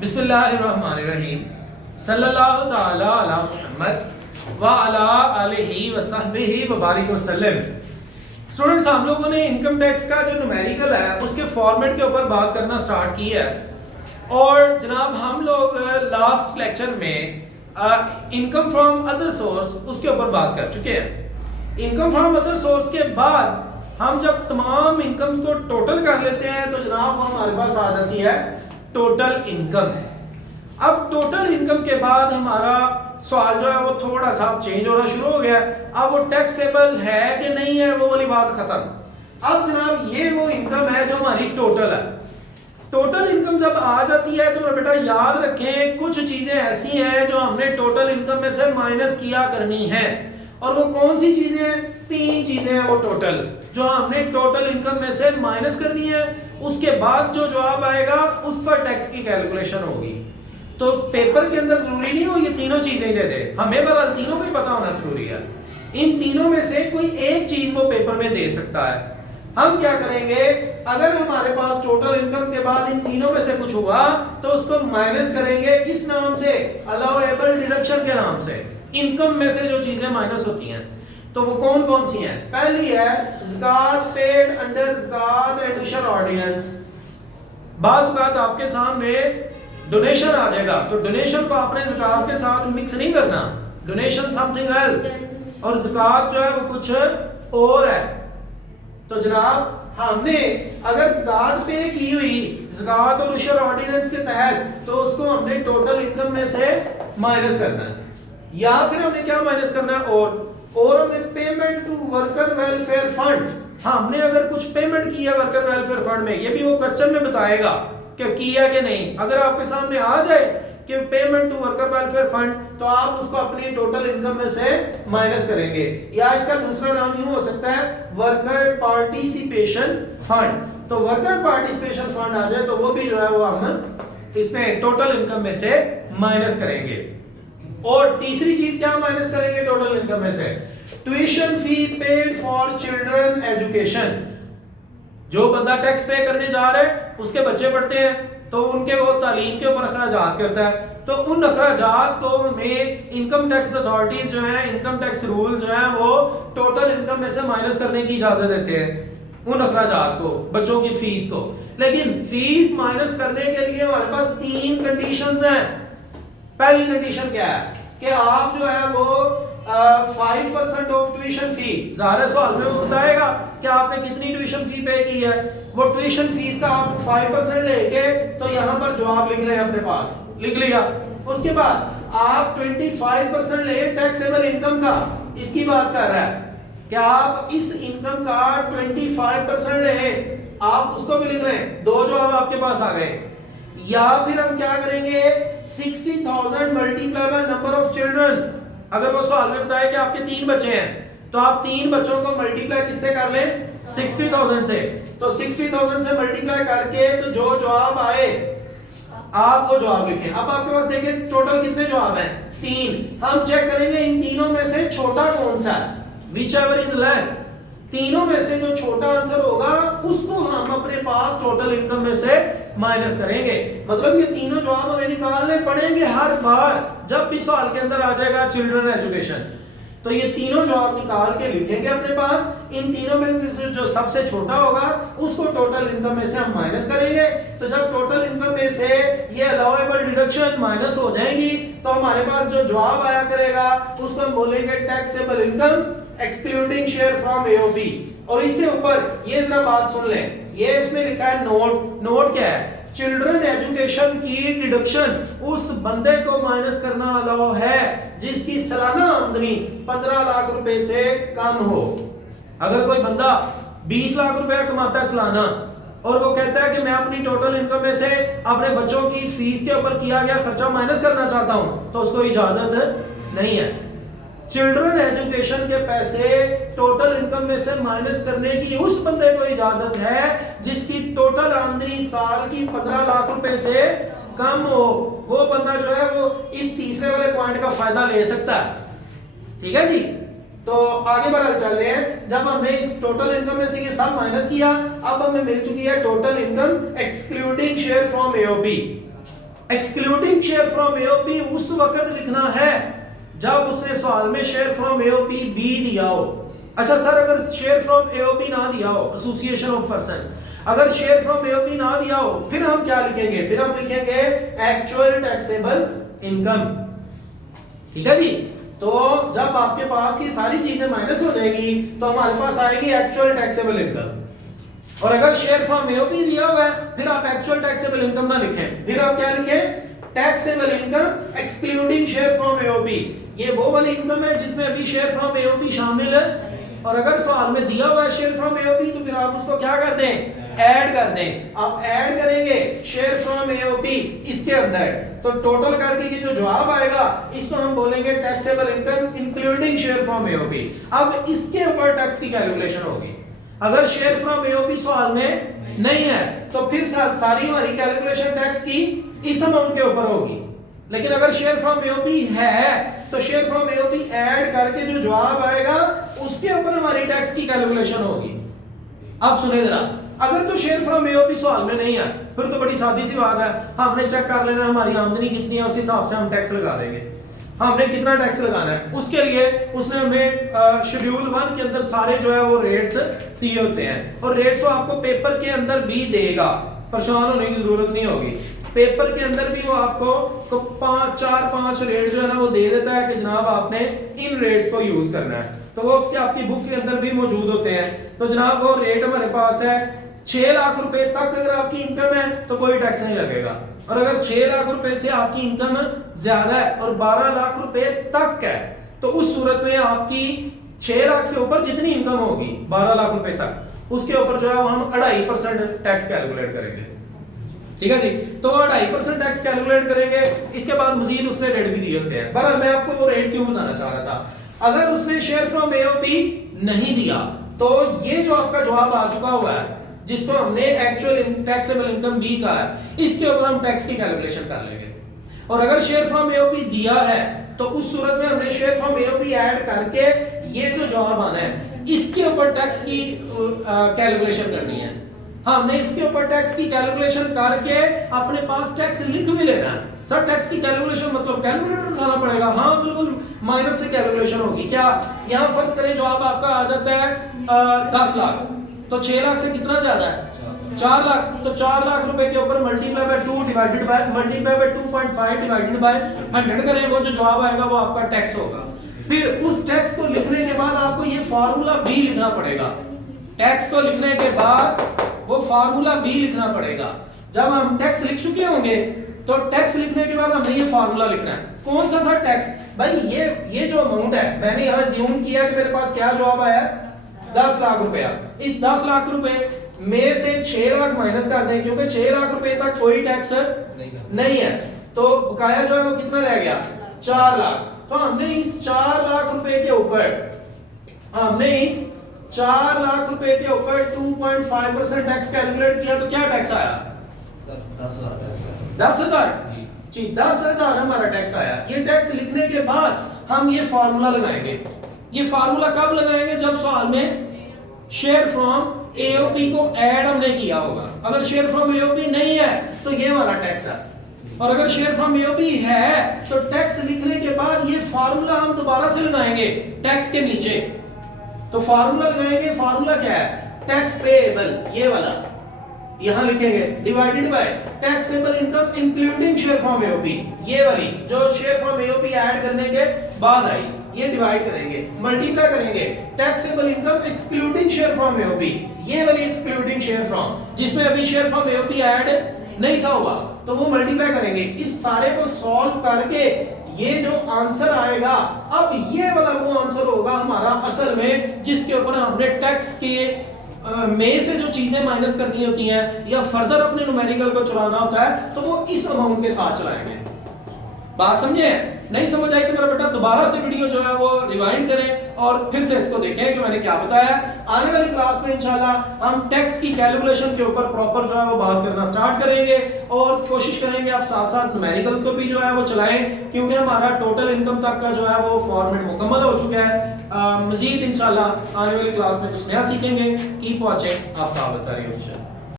बिस्मिल्लाहिर्रहमानिर्रहीम सल्लल्लाहु ताला अला मुहम्मद व अला आलिहि व सहबिहि व बारिक वसल्लम। स्टूडेंट्स, हम लोगों ने इनकम टैक्स का जो न्यूमेरिकल है उसके फॉर्मेट के ऊपर बात करना स्टार्ट की है और जनाब हम लोग लास्ट लेक्चर में इनकम फ्रॉम अदर सोर्स उसके ऊपर बात कर चुके हैं। इनकम फ्रॉम अदर सोर्स के बाद हम जब तमाम इनकम्स को टोटल कर लेते हैं तो जनाब हमारे पास आ जाती है टोटल इनकम। अब टोटल इनकम के बाद हमारा सवाल जो है वो थोड़ा सा चेंज होना शुरू हो गया। अब वो टैक्सेबल है कि नहीं है वो वाली बात खत्म। अब जनाब ये वो इनकम है जो हमारी टोटल है। टोटल इनकम जब आ जाती है तो बेटा याद रखें कुछ चीजें ऐसी हैं जो हमने टोटल इनकम में से माइनस किया करनी है। और वो कौन सी चीजें हैं? तीन चीजें हैं वो टोटल जो हमने टोटल इनकम में से माइनस करनी है। उसके बाद जो जवाब आएगा उस पर टैक्स की कैलकुलेशन होगी। तो पेपर के अंदर जरूरी नहीं हो ये तीनों चीजें दे दे, हमें बहरहाल तीनों को ही पता होना जरूरी है। इन तीनों में से कोई एक चीज वो पेपर में दे सकता है। हम क्या करेंगे, अगर हमारे पास टोटल इनकम के बाद इन तीनों में से कुछ हुआ तो उसको माइनस करेंगे किस नाम से? अलाउएबल डिडक्शन के नाम से। इनकम में से जो चीजें माइनस होती हैं तो वो कौन कौन सी हैं? पहली है ज़कात पेड अंडर ज़कात एडिशन ऑर्डिनेंस। बाज़ औक़ात आपके सामने डोनेशन आ जाएगा तो डोनेशन को आपने ज़कात के साथ मिक्स नहीं करना। डोनेशन समथिंग एल्स और ज़कात जो है वो कुछ और है। तो जनाब हमने अगर ज़कात पे की हुई ज़कात और उशर ऑर्डिनेंस के तहत तो उसको हमने टोटल इनकम में से माइनस करना है। या फिर हमने क्या माइनस करना है? और हमने payment to worker welfare fund. हमने अगर कुछ पेमेंट किया वर्कर वेलफेयर फंड में, ये भी वो क्वेश्चन में बताएगा कि किया कि नहीं। अगर आपके सामने आ जाए कि payment to worker welfare fund तो आप उसको अपनी टोटल इनकम में से माइनस करेंगे। या इसका दूसरा नाम यूं हो सकता है वर्कर पार्टिसिपेशन फंड। तो वर्कर पार्टिसिपेशन फंड आ जाए तो वो भी जो है वो हम इसमें टोटल इनकम में से माइनस करेंगे। और तीसरी चीज क्या माइनस करेंगे टोटल इनकम में से? Tuition fee paid for children education. जो बंदा टैक्स पे करने जा रहा है उसके बच्चे पढ़ते हैं तो उनके वो तालीम के ऊपर अखराजात करता है तो उन अखराजात को हमें इनकम टैक्स अथॉरिटीज जो है इनकम टैक्स रूल जो है वो टोटल इनकम में से माइनस करने की इजाजत देते हैं उन अखराजात को, बच्चों की फीस को। लेकिन फीस माइनस करने के लिए हमारे पास तीन कंडीशंस हैं। पहली कंडीशन क्या है कि आप जो है वो 5% ऑफ ट्यूशन फी, ज़ाहिर सवाल में वो बताएगा कि आपने कितनी ट्यूशन फी पे की है। वो ट्यूशन फीस का आप 5% लेके तो यहाँ पर जवाब लिख रहे हैं अपने पास, लिख लिया। उसके बाद आप 25% ले टैक्सेबल इनकम का, इसकी बात कर रहा है कि आप इस इनकम का 25% ले, आप उसको भी लिख रहे हैं। दो जवाब आपके पास आ गए। या फिर हम क्या करेंगे 60,000 multiply by number of children. अगर वो सवाल में बताए कि आपके 3 बच्चे हैं तो आप 3 बच्चों को मल्टीप्लाई किससे कर लें? 60,000 से। तो 60,000 से मल्टीप्लाई करके तो जो जवाब आए आप वो जवाब लिखें। अब आपके पास देखिए टोटल कितने जवाब हैं? 3। हम चेक करेंगे इन तीनों में से छोटा कौन सा है, whichever is less। तीनों में से जो छोटा आंसर होगा उसको हम अपने पास टोटल इनकम में से माइनस करेंगे। मतलब ये तीनों जवाब हमें निकालने पड़ेंगे हर बार जब भी सवाल के अंदर आ जाएगा चिल्ड्रन एजुकेशन। तो ये तीनों जवाब निकाल के लिखेंगे अपने पास। इन तीनों में से जो सबसे छोटा होगा उसको टोटल इनकम में से हम माइनस करेंगे। तो जब टोटल इनकम में से ये अलाउएबल डिडक्शन माइनस हो जाएंगी तो हमारे पास जो जवाब आया करेगा उसको हम बोलेंगे taxable income excluding share from AOP. और इससे ऊपर ये जरा बात सुन लें, ये इसमें लिखा है नोट। नोट क्या है? चिल्ड्रन एजुकेशन की डिडक्शन उस बंदे को माइनस करना अलाउ है जिसकी सालाना आमदनी 15 लाख रुपए से कम हो। अगर कोई बंदा 20 लाख रुपए कमाता है सालाना और वो कहता है कि मैं अपनी टोटल इनकम में से अपने बच्चों की फीस के ऊपर किया गया खर्चा माइनस करना चाहता हूं तो उसको इजाजत नहीं है। चिल्ड्रन एजुकेशन के पैसे टोटल इनकम में से माइनस करने की उस बंदे को इजाजत है जिसकी टोटल आमदनी साल की 15 लाख रुपए से कम हो। वो बंदा जो है वो इस तीसरे वाले पॉइंट का फायदा ले सकता है। ठीक है जी। तो आगे बढ़ चल रहे हैं। जब हमने इस टोटल इनकम में से ये सब माइनस किया अब हमें मिल चुकी है total income excluding share from AOP. Excluding share from AOP उस वक्त लिखना है जब उसने सवाल में शेयर फ्रॉम एओपी बी दिया हो। अच्छा सर, अगर शेयर फ्रॉम एओपी ना दिया हो, एसोसिएशन ऑफ पर्सन, अगर शेयर फ्रॉम एओपी ना दिया हो, फिर हम क्या लिखेंगे? फिर हम लिखेंगे एक्चुअल टैक्सेबल इनकम। ठीक है जी। तो जब आपके पास ये सारी चीजें माइनस हो जाएगी तो हमारे पास आएगी एक्चुअल टैक्सेबल इनकम। और अगर शेयर फ्रॉम एओपी दिया हुआ है फिर आप एक्चुअल टैक्सेबल इनकम ना लिखें, फिर आप क्या लिखें? Taxable income excluding share from AOP. ये वो वाली इनकम है जिसमें अभी शेयर फ्रॉम एओपी शामिल है। और अगर सवाल में दिया हुआ है शेयर फ्रॉम एओपी तो फिर आप उसको क्या कर दें? ऐड कर दें। आप ऐड करेंगे शेयर फ्रॉम एओपी इसके अंदर, तो टोटल करके ये जो जवाब आएगा इसको हम बोलेंगे taxable income including share from AOP. अब इसके ऊपर टैक्स की कैलकुलेशन होगी। अगर शेयर फ्रॉम एओपी सवाल में नहीं है तो फिर सारी हमारी कैलकुलेशन टैक्स की इस अमाउंट के ऊपर होगी। लेकिन अगर शेयर फ्रॉम एओपी है तो शेयर फ्रॉम एओपी ऐड करके जो जवाब आएगा उसके ऊपर हमारी टैक्स की कैलकुलेशन होगी। अब सुने जरा, अगर तो शेयर फ्रॉम एओपी सवाल में नहीं है फिर तो बड़ी सादी सी बात है, हमने चेक कर लेना हमारी आमदनी कितनी है, उस हिसाब से हम टैक्स लगा देंगे। हमने कितना टैक्स लगाना है उसके लिए उसने हमें शेड्यूल 1 के अंदर सारे जो है वो रेट्स दिए होते हैं, और रेट्स वो आपको पेपर के अंदर भी देगा, परेशान होने की जरूरत नहीं होगी। पेपर के अंदर भी वो आपको 4-5 रेट जो है ना वो दे देता है कि जनाब आपने इन रेट्स को यूज करना है, तो वो आपकी बुक के अंदर भी मौजूद होते हैं। तो जनाब वो रेट हमारे पास है 6 लाख रुपए तक अगर आपकी इनकम है तो कोई टैक्स नहीं लगेगा, और अगर 6 लाख रुपए से आपकी इनकम ज्यादा है और 12 लाख रुपए तक है तो उस सूरत में आपकी 6 लाख से ऊपर जितनी इनकम होगी 12 लाख रुपए तक उसके ऊपर जो है वो हम 2.5% टैक्स कैलकुलेट करेंगे। ठीक है जी। तो 2.5% टैक्स कैलकुलेट करेंगे। इसके बाद मजीद उसने रेट भी दिए होते हैं। बहरहाल मैं आपको वो रेट क्यों बताना चाह रहा था, अगर उसने शेयर फ्रॉम एओपी नहीं दिया तो ये जो आपका जवाब आ चुका हुआ है जिसको हमने एक्चुअल टैक्सेबल इनकम बी का है, इसके ऊपर हम टैक्स की कैलकुलेशन कर लेंगे। और अगर शेयर फ्रॉम एओपी दिया है तो उस सूरत में हमने शेयर फ्रॉम एओपी ऐड करके ये जो जवाब आना है इसके ऊपर टैक्स की कैलकुलेशन करनी है। हमने इसके ऊपर टैक्स की कैलकुलेशन करके अपने पास टैक्स लिख भी लेना है। सर टैक्स की कैलकुलेशन मतलब कैलकुलेटर उठाना पड़ेगा? हाँ बिल्कुल, माइनर से कैलकुलेशन होगी। क्या यहाँ फर्ज करें जवाब आपका आ जाता है 10 लाख, तो 6 लाख से कितना ज्यादा है? 4 लाख। तो 4 लाख रुपए के ऊपर multiply by 2 divided by 2.5 divided by 100 करें, वो जो जवाब आएगा वो आपका टैक्स होगा। फिर उस टैक्स को लिखने के बाद आपको ये फार्मूला बी लिखना पड़ेगा। टैक्स को लिखने के बाद वो फार्मूला बी लिखना पड़ेगा। जब हम टैक्स लिख चुके होंगे तो टैक्स लिखने के बाद हमें ये फार्मूला लिखना है। कौन सा सर टैक्स? भाई ये जो अमाउंट है मैंने यहाँ ज्यूम किया कि मेरे पास क्या जवाब आया 10 लाख रुपया। इस 10 लाख रुपए में से 6 लाख माइनस कर दें क्योंकि 6 लाख रुपए तक कोई टैक्स नहीं है, तो बकाया जो है वो कितना रह गया 4 लाख। तो हमने इस 4 लाख रुपए के ऊपर 2.5% टैक्स कैलकुलेट किया तो क्या टैक्स आया? 10,000 जी, 10,000 हमारा टैक्स आया। ये टैक्स लिखने के बाद हम ये फार्मूला लगाएंगे। ये फार्मूला कब लगाएंगे? जब सवाल में शेयर फ्रॉम एओपी को ऐड हमने किया होगा। अगर शेयर फ्रॉम एओपी नहीं है तो ये हमारा टैक्स है, और अगर शेयर फ्रॉम एओपी है तो टैक्स लिखने के बाद ये फार्मूला हम दोबारा से लगाएंगे टैक्स के नीचे। तो फार्मूला लगाएंगे, फार्मूला क्या है? टैक्स पेएबल, ये वाला यहां लिखेंगे, divided by taxable income including share from AOP, ये वाली जो शेयर फ्रॉम एओपी ऐड करने के बाद आई, ये डिवाइड करेंगे, मल्टीप्लाई करेंगे taxable income excluding share from AOP, ये वाली एक्सक्लूडिंग शेयर फ्रॉम जिसमें अभी शेयर फ्रॉम एओपी ऐड नहीं था हुआ, तो वो मल्टीप्लाई करेंगे। इस सारे को सॉल्व करके ये जो आंसर आएगा, अब ये वाला वो आंसर होगा हमारा असल में जिसके ऊपर हमने टैक्स के में से जो चीजें माइनस करनी होती हैं या फर्दर अपने न्यूमेरिकल को चलाना होता है तो वो इस अमाउंट के साथ चलाएंगे। बात समझे? नहीं समझ आई तो मेरा बेटा दोबारा से वीडियो जो है वो रिवाइंड करें और फिर से इसको देखें कि मैंने क्या बताया। आने वाली क्लास में इंशाल्लाह हम टैक्स की कैलकुलेशन के ऊपर प्रॉपर जो है वो बात करना स्टार्ट करेंगे और कोशिश करेंगे आप साथ साथ न्यूमेरिकल्स को भी जो है वो चलाएं, क्योंकि हमारा टोटल इनकम तक का जो है वो फॉर्मेट मुकम्मल हो चुका है। मजीद इंशाल्लाह आने वाली क्लास में कुछ नया सीखेंगे। कीप वॉचिंग आफ्ताब तारीख।